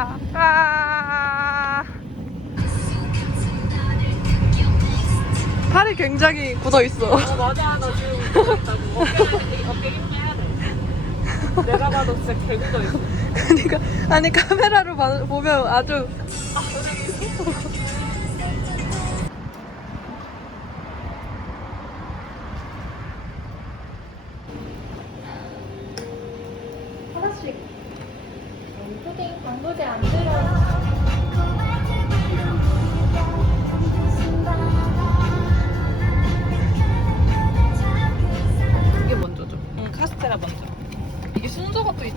아, 아. 팔이 굉장히 굳어 있어. 어, 맞아. 나 지금 그거 있다고. 어깨, 어깨 힘 빼야 돼. 내가 봐도 진짜 개구더 있어. 그러니까 아니 카메라로 봐- 보면 아주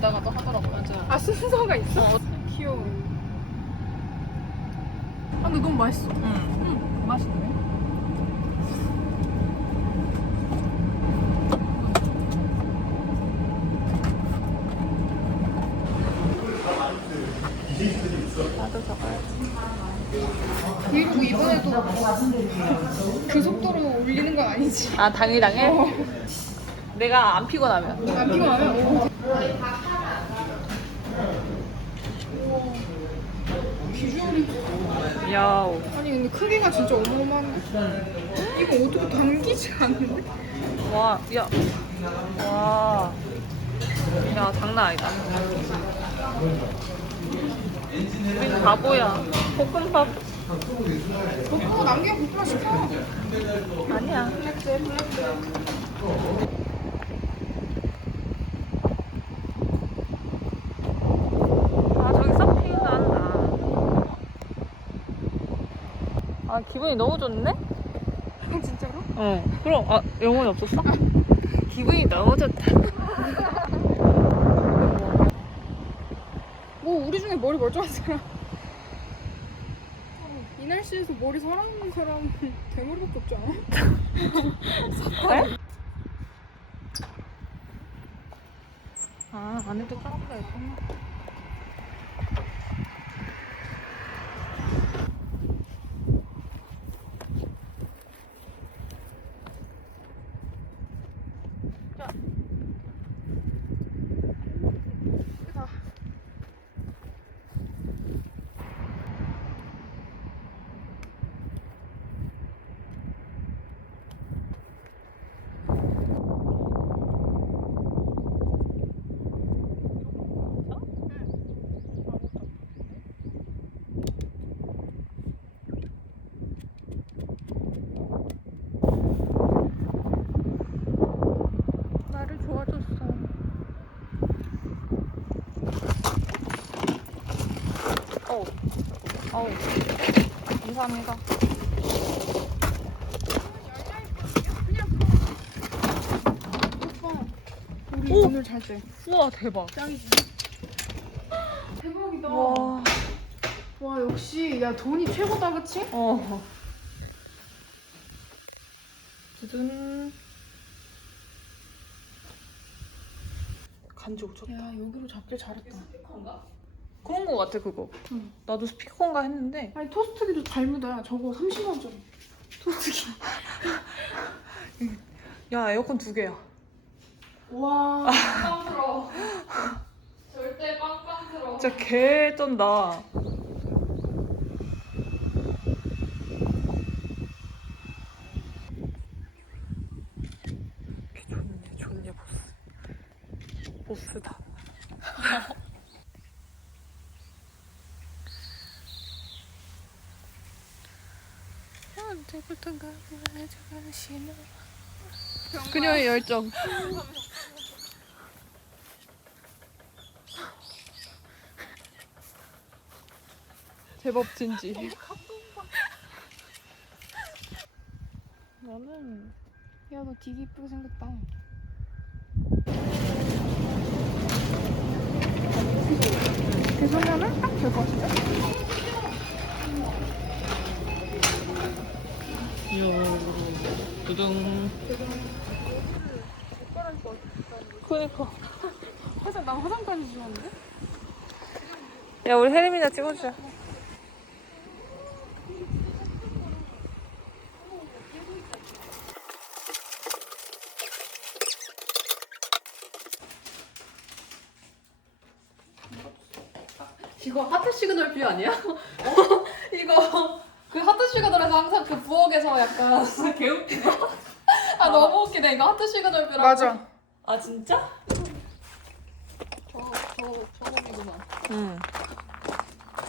있다가도 하더라고. 맞아. 아 순서가 있어? 귀여워. 아 근데 너무 맛있어. 응. 응. 맛있네. 그리고 이번에도 그 속도로 올리는 건 아니지. 아, 당일 당일? 내가 안 피곤하면. 안 피곤하면? 오. 비주얼이 야우. 아니 근데 크기가 진짜 어마어마하네. 이거 어떻게 당기지 않는데? 와, 야. 와. 야, 장난 아니다. 우린 바보야. 볶음밥. 볶고 남겨 볶으면 시켜. 아니야. 아, 저기 서핑도 한다. 아, 기분이 너무 좋네? 진짜로? 어. 그럼, 아, 영혼이 없었어? 기분이 너무 좋다. 뭐 우리 중에 머리 멀쩡한 사람. 어, 이 날씨에서 머리 살아오는 사람 대머리밖에 없지 않아? 아, 안에도 있구나. 크다. 나를 도와줬어. 어우. 어우. 감사합니다. 우리 오! 오늘 잘 때. 우와, 대박. 짱이지. 대박이다. 와. 와 역시 야 돈이 최고다 그치? 어. 두둔. 간지 오졌다. 야 여기로 잡길 잘했다. 그런 거 같아 그거. 나도 스피커인가 했는데 아니 토스트기도 잘 묻어요. 저거 30만 원짜리. 토스트기. 야 에어컨 두 개야. 와. 빵 들어. 절대 빵빵 들어. 진짜 개 쩐다. 개 좋네, 좋네 보스. 보스다. 언제부턴가 가져가는 신호. 그녀의 열정. 제법 진지. 나는 야 너 되게 이쁘게 생겼다. 개소면은 딱될 것 같은데? 두둥. 그니까. 화장 나 화장까지 지웠는데? 야 우리 혜림이나 찍어주자. 이거 하트 시그널 뷰 아니야? 이거 그 하트 시그널에서 항상 그 부엌에서 약간 개웃기네. 아 너무 웃기네 이거 하트 시그널 뷰라고 맞아. 아 진짜? 저거 저거 저거이구나 응.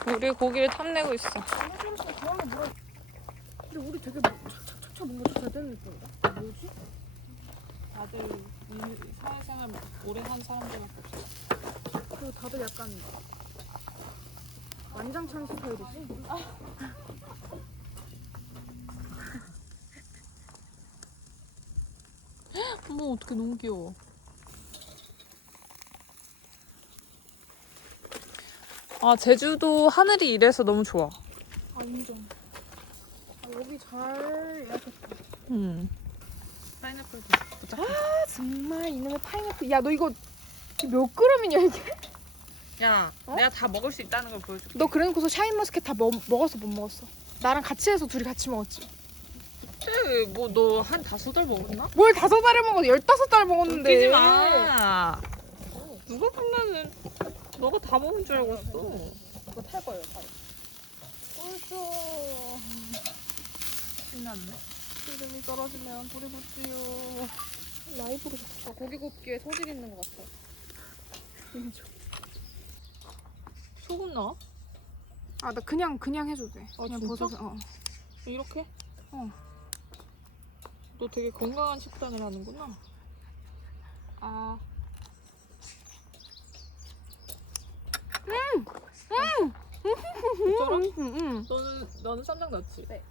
우리 고기를 탐내고 있어. 근데 우리 되게 착착착착 뭔가 잘 되는 느낌이다. 뭐지? 다들 이 사회생활 오래 한 사람들밖에 없어. 그리고 다들 약간 완장창 스타일이지? 어머 어떻게 너무 귀여워. 아 제주도 하늘이 이래서 너무 좋아. 아 인정. 아, 여기 잘 예약했다. 음. 파인애플도. 아 정말 이놈의 파인애플. 야 너 이거 몇 그램이냐 이게? 야, 어? 내가 다 먹을 수 있다는 걸 보여줄게. 너 그래놓고서 샤인머스켓 다 먹, 먹었어 못 먹었어? 나랑 같이 해서 둘이 같이 먹었지. 뭐 너 한 다섯 알 먹었나? 뭘 다섯 달을 먹었어? 열다섯 달 먹었는데. 웃기지 마. 누가 보면은 너가 다 먹은 줄 알고 있어. 이거 탈 거예요 바로. 벌써 신났네. 기름이 떨어지면 불이 붙지요. 라이브로 좋다. 고기 굽기에 소질 있는 것 같아. 소금 넣어? 아 나 그냥 그냥 해줘도 돼. 아, 그냥 진짜? 버섯을 어. 이렇게? 어. 너 되게 건강한 식단을 하는구나. 아. 음! 음! 진짜로? 응, 응. 너는 너는 쌈장 넣었지? 네.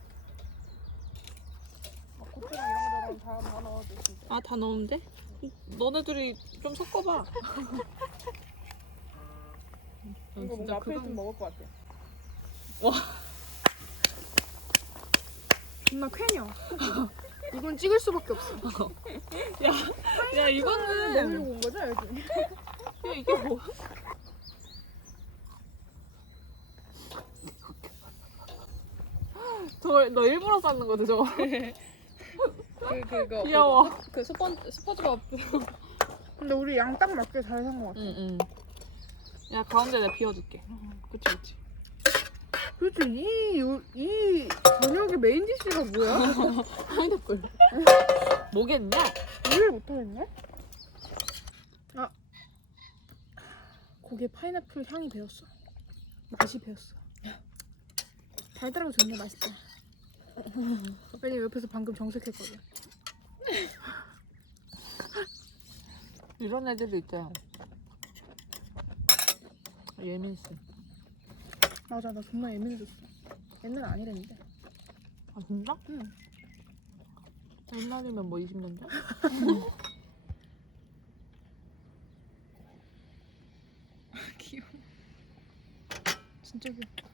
고추랑 이런 거 다, 다 넣어도 진짜. 아 다 넣으면 돼? 너네들이 좀 섞어봐. 넌 이거 뭔가 앞에 그건- 있으면 먹을 것 같아. 와. 정말 쾌녀. 이건 찍을 수밖에 없어. 야 이거는 먹으려고 온 거죠, 여기? 야 이게 뭐? 저거 너 일부러 쌓는 거지 저거? 그 그거 귀여워. 그 스펀 스포츠밥 근데 우리 양 딱 맞게 잘 산 것 같아. 응응. 야 가운데 내가 비워줄게. 그치 그치. 그렇지, 이, 요- 이 저녁의 메인 디쉬가 뭐야? 파인애플. 뭐겠냐? 이해를 못하겠네? 아. 고기에 파인애플 향이 배었어. 맛이 배었어. 달달하고 좋네, 맛있다. 왜냐면 옆에서 방금 정색했거든. 이런 애들도 있대요. 예민씨. 맞아 나 정말 예민해졌어. 옛날 아니랬는데. 아 진짜? 응. 옛날이면 뭐 20년 전? 귀여워. 진짜 귀엽다.